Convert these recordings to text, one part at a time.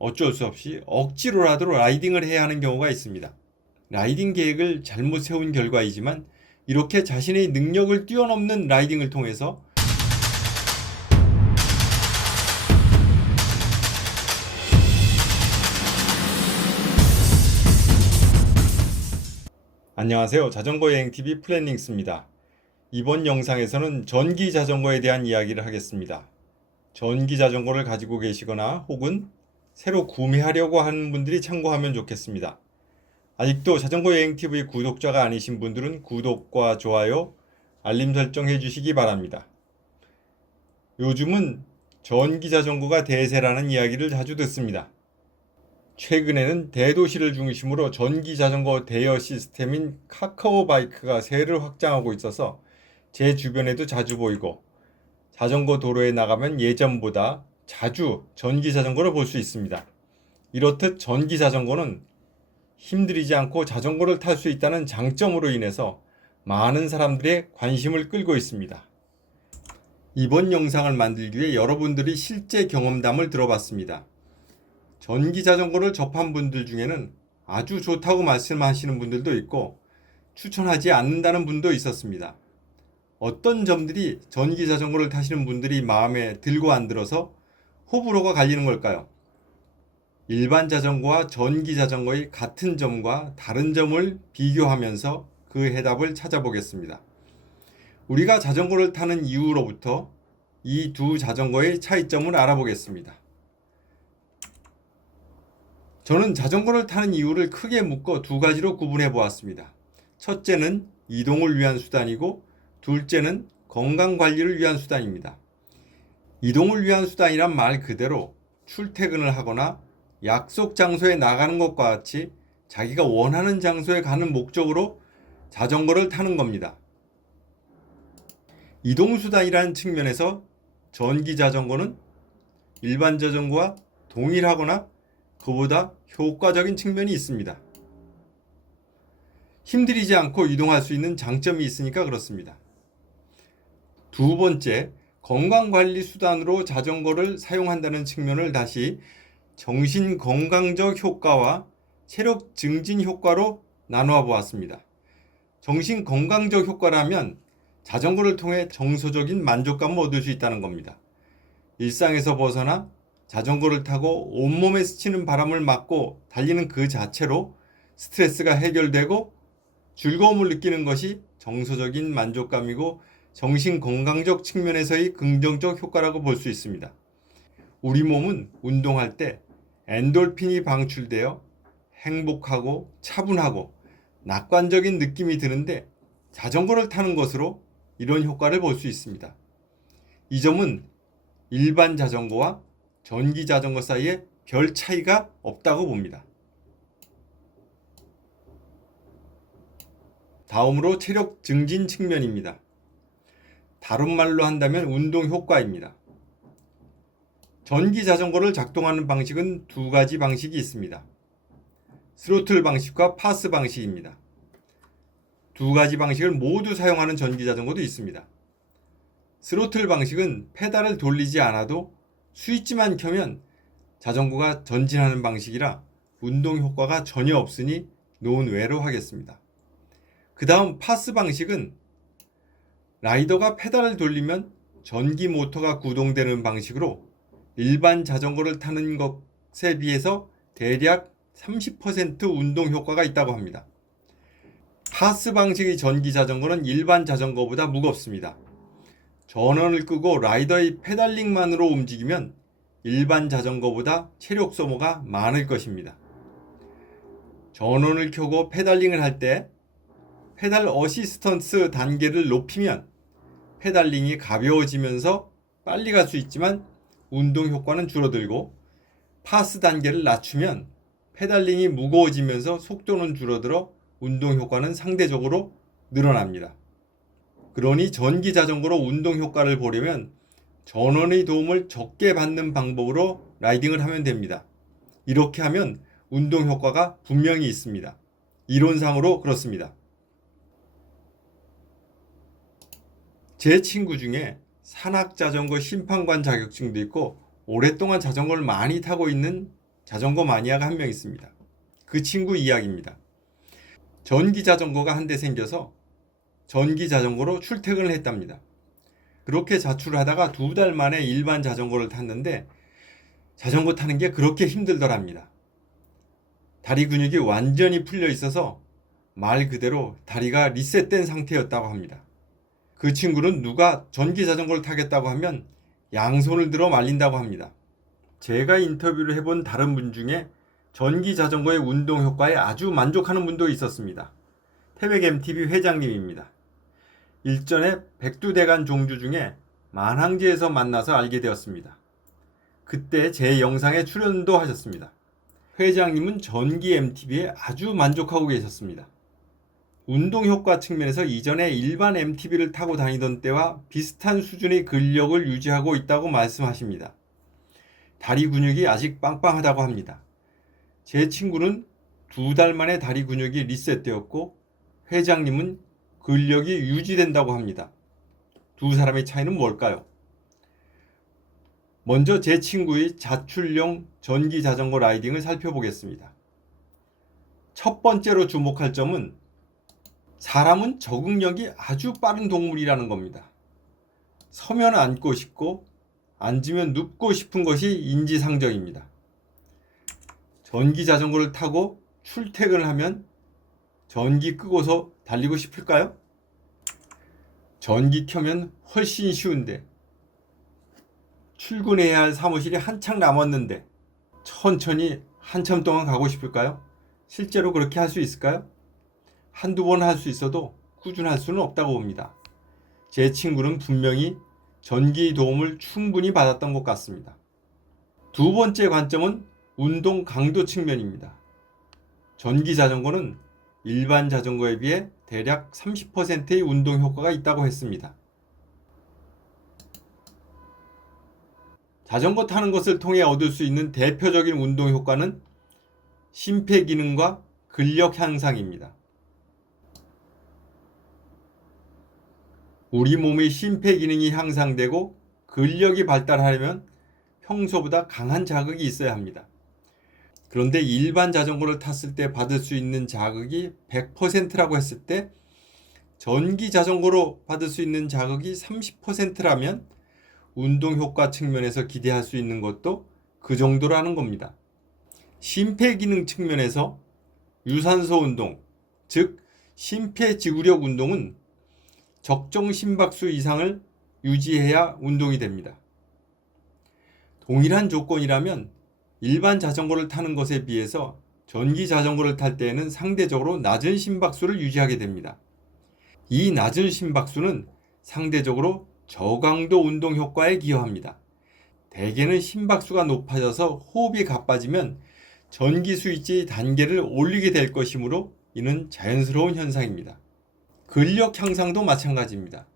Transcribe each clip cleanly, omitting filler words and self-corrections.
어쩔 수 없이 억지로라도 라이딩을 해야 하는 경우가 있습니다. 라이딩 계획을 잘못 세운 결과이지만 이렇게 자신의 능력을 뛰어넘는 라이딩을 통해서 안녕하세요. 자전거 여행TV 플래닝스입니다. 이번 영상에서는 전기 자전거에 대한 이야기를 하겠습니다. 전기 자전거를 가지고 계시거나 혹은 새로 구매하려고 하는 분들이 참고하면 좋겠습니다. 아직도 자전거 여행TV 구독자가 아니신 분들은 구독과 좋아요, 알림 설정 해주시기 바랍니다. 요즘은 전기 자전거가 대세라는 이야기를 자주 듣습니다. 최근에는 대도시를 중심으로 전기 자전거 대여 시스템인 카카오바이크가 세를 확장하고 있어서 제 주변에도 자주 보이고 자전거 도로에 나가면 예전보다 자주 전기 자전거를 볼 수 있습니다. 이렇듯 전기 자전거는 힘들이지 않고 자전거를 탈 수 있다는 장점으로 인해서 많은 사람들의 관심을 끌고 있습니다. 이번 영상을 만들기 위해 여러분들이 실제 경험담을 들어봤습니다. 전기 자전거를 접한 분들 중에는 아주 좋다고 말씀하시는 분들도 있고 추천하지 않는다는 분도 있었습니다. 어떤 점들이 전기 자전거를 타시는 분들이 마음에 들고 안 들어서 호불호가 갈리는 걸까요? 일반 자전거와 전기 자전거의 같은 점과 다른 점을 비교하면서 그 해답을 찾아보겠습니다. 우리가 자전거를 타는 이유로부터 이 두 자전거의 차이점을 알아보겠습니다. 저는 자전거를 타는 이유를 크게 묶어 두 가지로 구분해 보았습니다. 첫째는 이동을 위한 수단이고 둘째는 건강관리를 위한 수단입니다. 이동을 위한 수단이란 말 그대로 출퇴근을 하거나 약속 장소에 나가는 것과 같이 자기가 원하는 장소에 가는 목적으로 자전거를 타는 겁니다. 이동수단이라는 측면에서 전기 자전거는 일반 자전거와 동일하거나 그보다 효과적인 측면이 있습니다. 힘들이지 않고 이동할 수 있는 장점이 있으니까 그렇습니다. 두 번째, 건강관리 수단으로 자전거를 사용한다는 측면을 다시 정신건강적 효과와 체력 증진 효과로 나누어 보았습니다. 정신건강적 효과라면 자전거를 통해 정서적인 만족감을 얻을 수 있다는 겁니다. 일상에서 벗어나 자전거를 타고 온몸에 스치는 바람을 맞고 달리는 그 자체로 스트레스가 해결되고 즐거움을 느끼는 것이 정서적인 만족감이고 정신건강적 측면에서의 긍정적 효과라고 볼 수 있습니다. 우리 몸은 운동할 때 엔돌핀이 방출되어 행복하고 차분하고 낙관적인 느낌이 드는데 자전거를 타는 것으로 이런 효과를 볼 수 있습니다. 이 점은 일반 자전거와 전기 자전거 사이에 별 차이가 없다고 봅니다. 다음으로 체력 증진 측면입니다. 다른 말로 한다면 운동 효과입니다. 전기 자전거를 작동하는 방식은 두 가지 방식이 있습니다. 스로틀 방식과 파스 방식입니다. 두 가지 방식을 모두 사용하는 전기 자전거도 있습니다. 스로틀 방식은 페달을 돌리지 않아도 스위치만 켜면 자전거가 전진하는 방식이라 운동 효과가 전혀 없으니 논외로 하겠습니다. 그 다음 파스 방식은 라이더가 페달을 돌리면 전기 모터가 구동되는 방식으로 일반 자전거를 타는 것에 비해서 대략 30% 운동 효과가 있다고 합니다. 파스 방식의 전기 자전거는 일반 자전거보다 무겁습니다. 전원을 끄고 라이더의 페달링만으로 움직이면 일반 자전거보다 체력 소모가 많을 것입니다. 전원을 켜고 페달링을 할 때 페달 어시스턴스 단계를 높이면 페달링이 가벼워지면서 빨리 갈 수 있지만 운동 효과는 줄어들고 파스 단계를 낮추면 페달링이 무거워지면서 속도는 줄어들어 운동 효과는 상대적으로 늘어납니다. 그러니 전기 자전거로 운동 효과를 보려면 전원의 도움을 적게 받는 방법으로 라이딩을 하면 됩니다. 이렇게 하면 운동 효과가 분명히 있습니다. 이론상으로 그렇습니다. 제 친구 중에 산악자전거 심판관 자격증도 있고 오랫동안 자전거를 많이 타고 있는 자전거 마니아가 한 명 있습니다. 그 친구 이야기입니다. 전기 자전거가 한 대 생겨서 전기 자전거로 출퇴근을 했답니다. 그렇게 자출을 하다가 2달 만에 일반 자전거를 탔는데 자전거 타는 게 그렇게 힘들더랍니다. 다리 근육이 완전히 풀려 있어서 말 그대로 다리가 리셋된 상태였다고 합니다. 그 친구는 누가 전기 자전거를 타겠다고 하면 양손을 들어 말린다고 합니다. 제가 인터뷰를 해본 다른 분 중에 전기 자전거의 운동 효과에 아주 만족하는 분도 있었습니다. 태백 MTB 회장님입니다. 일전에 백두대간 종주 중에 만항제에서 만나서 알게 되었습니다. 그때 제 영상에 출연도 하셨습니다. 회장님은 전기 MTB에 아주 만족하고 계셨습니다. 운동 효과 측면에서 이전에 일반 MTB를 타고 다니던 때와 비슷한 수준의 근력을 유지하고 있다고 말씀하십니다. 다리 근육이 아직 빵빵하다고 합니다. 제 친구는 2달 만에 다리 근육이 리셋되었고 회장님은 근력이 유지된다고 합니다. 두 사람의 차이는 뭘까요? 먼저 제 친구의 자출용 전기 자전거 라이딩을 살펴보겠습니다. 첫 번째로 주목할 점은 사람은 적응력이 아주 빠른 동물이라는 겁니다. 서면 앉고 싶고 앉으면 눕고 싶은 것이 인지상정입니다. 전기 자전거를 타고 출퇴근을 하면 전기 끄고서 달리고 싶을까요? 전기 켜면 훨씬 쉬운데 출근해야 할 사무실이 한창 남았는데 천천히 한참 동안 가고 싶을까요? 실제로 그렇게 할 수 있을까요? 한두 번 할 수 있어도 꾸준할 수는 없다고 봅니다. 제 친구는 분명히 전기 도움을 충분히 받았던 것 같습니다. 두 번째 관점은 운동 강도 측면입니다. 전기 자전거는 일반 자전거에 비해 대략 30%의 운동 효과가 있다고 했습니다. 자전거 타는 것을 통해 얻을 수 있는 대표적인 운동 효과는 심폐기능과 근력 향상입니다. 우리 몸의 심폐기능이 향상되고 근력이 발달하려면 평소보다 강한 자극이 있어야 합니다. 그런데 일반 자전거를 탔을 때 받을 수 있는 자극이 100%라고 했을 때 전기 자전거로 받을 수 있는 자극이 30%라면 운동 효과 측면에서 기대할 수 있는 것도 그 정도라는 겁니다. 심폐기능 측면에서 유산소 운동, 즉 심폐지구력 운동은 적정 심박수 이상을 유지해야 운동이 됩니다. 동일한 조건이라면 일반 자전거를 타는 것에 비해서 전기 자전거를 탈 때에는 상대적으로 낮은 심박수를 유지하게 됩니다. 이 낮은 심박수는 상대적으로 저강도 운동 효과에 기여합니다. 대개는 심박수가 높아져서 호흡이 가빠지면 전기 스위치의 단계를 올리게 될 것이므로 이는 자연스러운 현상입니다. 근력 향상도 마찬가지입니다.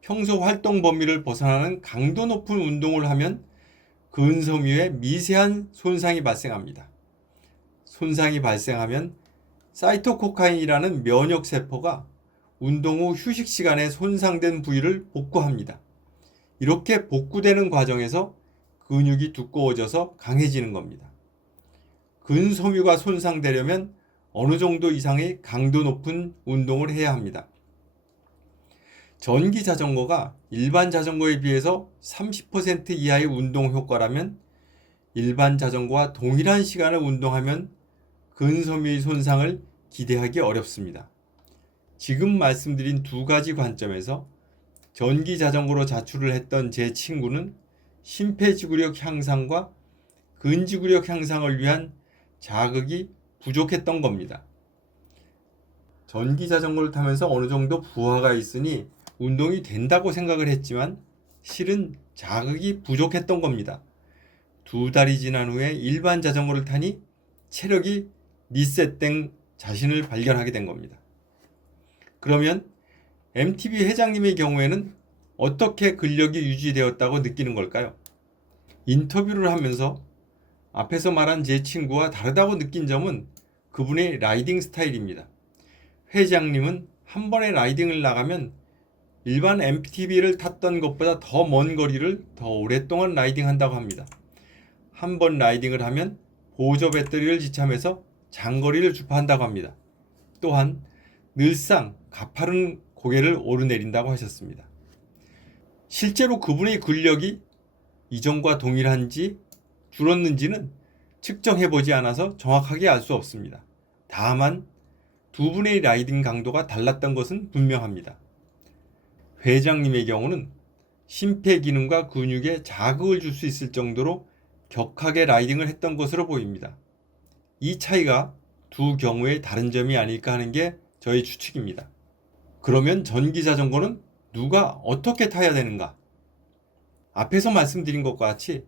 평소 활동 범위를 벗어나는 강도 높은 운동을 하면 근섬유에 미세한 손상이 발생합니다. 손상이 발생하면 사이토코카인이라는 면역세포가 운동 후 휴식 시간에 손상된 부위를 복구합니다. 이렇게 복구되는 과정에서 근육이 두꺼워져서 강해지는 겁니다. 근섬유가 손상되려면 어느 정도 이상의 강도 높은 운동을 해야 합니다. 전기 자전거가 일반 자전거에 비해서 30% 이하의 운동 효과라면 일반 자전거와 동일한 시간을 운동하면 근섬유의 손상을 기대하기 어렵습니다. 지금 말씀드린 두 가지 관점에서 전기 자전거로 자출을 했던 제 친구는 심폐지구력 향상과 근지구력 향상을 위한 자극이 부족했던 겁니다. 전기 자전거를 타면서 어느 정도 부하가 있으니 운동이 된다고 생각을 했지만 실은 자극이 부족했던 겁니다. 2달이 지난 후에 일반 자전거를 타니 체력이 리셋된 자신을 발견하게 된 겁니다. 그러면 MTB 회장님의 경우에는 어떻게 근력이 유지되었다고 느끼는 걸까요? 인터뷰를 하면서 앞에서 말한 제 친구와 다르다고 느낀 점은 그분의 라이딩 스타일입니다. 회장님은 한 번에 라이딩을 나가면 일반 MTB를 탔던 것보다 더 먼 거리를 더 오랫동안 라이딩 한다고 합니다. 한 번 라이딩을 하면 보조 배터리를 지참해서 장거리를 주파한다고 합니다. 또한 늘상 가파른 고개를 오르내린다고 하셨습니다. 실제로 그분의 근력이 이전과 동일한지 줄었는지는 측정해보지 않아서 정확하게 알 수 없습니다. 다만 두 분의 라이딩 강도가 달랐던 것은 분명합니다. 회장님의 경우는 심폐기능과 근육에 자극을 줄 수 있을 정도로 격하게 라이딩을 했던 것으로 보입니다. 이 차이가 두 경우의 다른 점이 아닐까 하는 게 저의 추측입니다. 그러면 전기자전거는 누가 어떻게 타야 되는가? 앞에서 말씀드린 것과 같이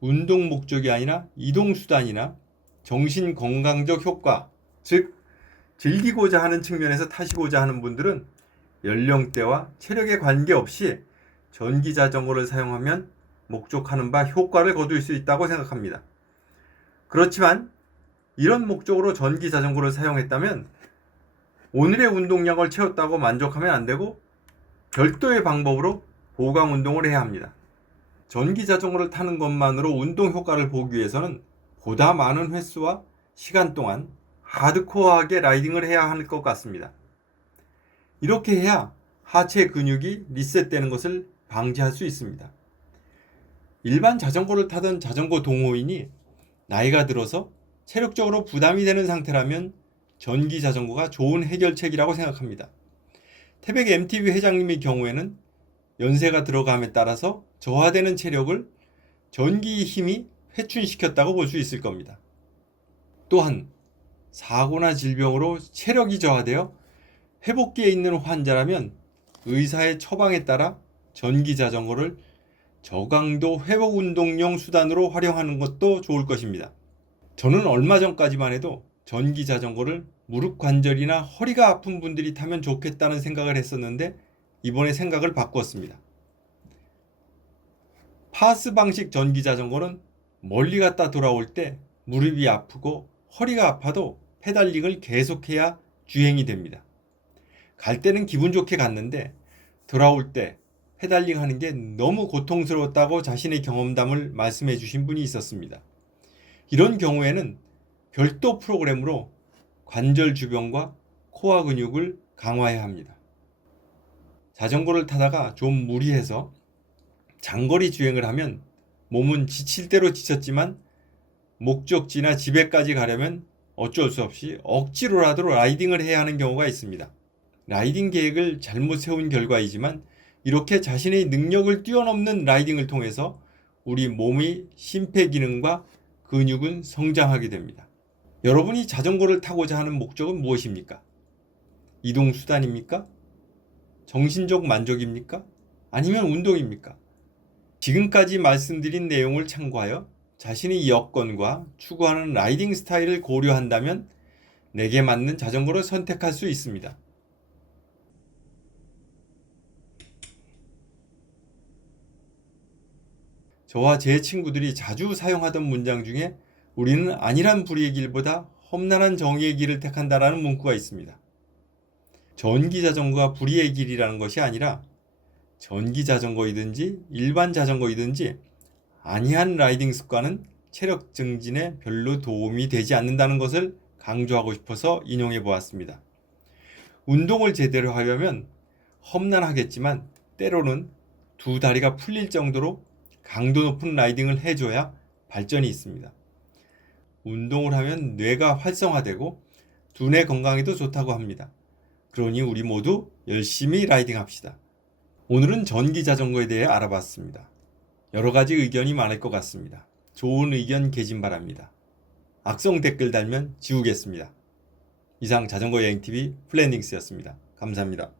운동 목적이 아니라 이동수단이나 정신건강적 효과, 즉 즐기고자 하는 측면에서 타시고자 하는 분들은 연령대와 체력에 관계없이 전기자전거를 사용하면 목적하는 바 효과를 거둘 수 있다고 생각합니다. 그렇지만 이런 목적으로 전기자전거를 사용했다면 오늘의 운동량을 채웠다고 만족하면 안 되고 별도의 방법으로 보강 운동을 해야 합니다. 전기자전거를 타는 것만으로 운동 효과를 보기 위해서는 보다 많은 횟수와 시간 동안 하드코어하게 라이딩을 해야 할 것 같습니다. 이렇게 해야 하체 근육이 리셋되는 것을 방지할 수 있습니다. 일반 자전거를 타던 자전거 동호인이 나이가 들어서 체력적으로 부담이 되는 상태라면 전기 자전거가 좋은 해결책이라고 생각합니다. 태백 MTB 회장님의 경우에는 연세가 들어감에 따라서 저하되는 체력을 전기의 힘이 회춘시켰다고 볼 수 있을 겁니다. 또한 사고나 질병으로 체력이 저하되어 회복기에 있는 환자라면 의사의 처방에 따라 전기 자전거를 저강도 회복 운동용 수단으로 활용하는 것도 좋을 것입니다. 저는 얼마 전까지만 해도 전기 자전거를 무릎 관절이나 허리가 아픈 분들이 타면 좋겠다는 생각을 했었는데 이번에 생각을 바꾸었습니다. 파스 방식 전기 자전거는 멀리 갔다 돌아올 때 무릎이 아프고 허리가 아파도 페달링을 계속해야 주행이 됩니다. 갈 때는 기분 좋게 갔는데 돌아올 때 페달링 하는 게 너무 고통스러웠다고 자신의 경험담을 말씀해 주신 분이 있었습니다. 이런 경우에는 별도 프로그램으로 관절 주변과 코어 근육을 강화해야 합니다. 자전거를 타다가 좀 무리해서 장거리 주행을 하면 몸은 지칠 대로 지쳤지만 목적지나 집에까지 가려면 어쩔 수 없이 억지로라도 라이딩을 해야 하는 경우가 있습니다. 라이딩 계획을 잘못 세운 결과이지만 이렇게 자신의 능력을 뛰어넘는 라이딩을 통해서 우리 몸의 심폐기능과 근육은 성장하게 됩니다. 여러분이 자전거를 타고자 하는 목적은 무엇입니까? 이동수단입니까? 정신적 만족입니까? 아니면 운동입니까? 지금까지 말씀드린 내용을 참고하여 자신의 여건과 추구하는 라이딩 스타일을 고려한다면 내게 맞는 자전거를 선택할 수 있습니다. 저와 제 친구들이 자주 사용하던 문장 중에 우리는 안일한 불의의 길보다 험난한 정의의 길을 택한다라는 문구가 있습니다. 전기 자전거가 불의의 길이라는 것이 아니라 전기 자전거이든지 일반 자전거이든지 안이한 라이딩 습관은 체력 증진에 별로 도움이 되지 않는다는 것을 강조하고 싶어서 인용해 보았습니다. 운동을 제대로 하려면 험난하겠지만 때로는 두 다리가 풀릴 정도로 강도 높은 라이딩을 해줘야 발전이 있습니다. 운동을 하면 뇌가 활성화되고 두뇌 건강에도 좋다고 합니다. 그러니 우리 모두 열심히 라이딩 합시다. 오늘은 전기 자전거에 대해 알아봤습니다. 여러 가지 의견이 많을 것 같습니다. 좋은 의견 개진 바랍니다. 악성 댓글 달면 지우겠습니다. 이상 자전거 여행TV 플랜딩스였습니다. 감사합니다.